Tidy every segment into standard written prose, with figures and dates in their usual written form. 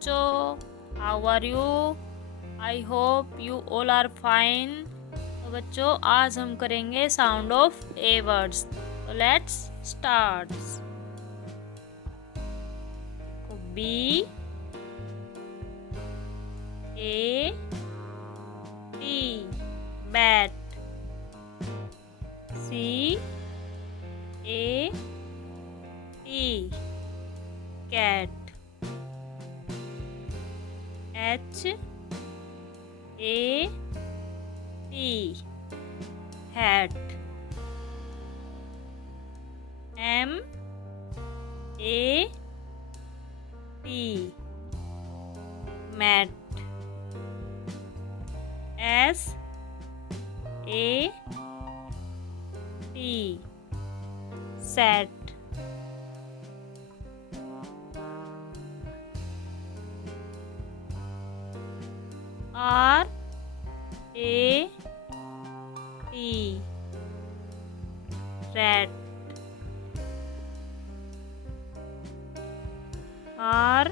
बच्चों, how are you? I hope you all are fine. तो बच्चों, आज हम करेंगे साउंड ऑफ ए वर्ड्स। तो let's start. B A T bat, C A T cat, H A T hat, M A T mat, S A T set, R A T rat, R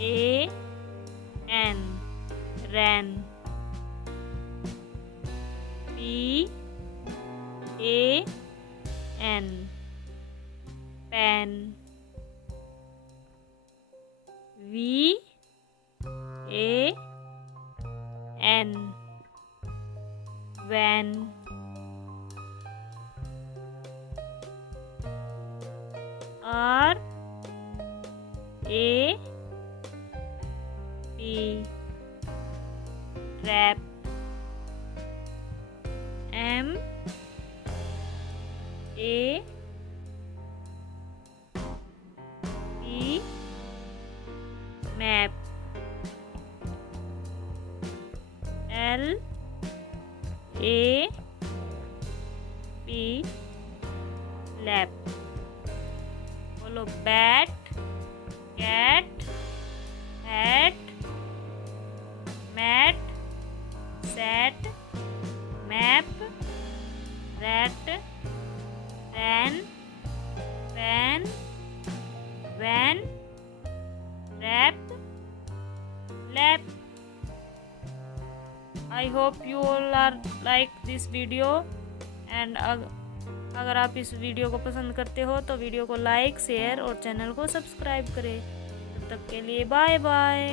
A N ran, P A N pen, V A N van, R A P rap, M A P map, L A P lap. बोलो bat, cat, hat, mat, set, map, rat, ran, pan, van, rap, lap. I hope you all are like this video and अगर आप इस वीडियो को पसंद करते हो तो वीडियो को लाइक, शेयर और चैनल को सब्सक्राइब करें। तब तक के लिए बाय बाय।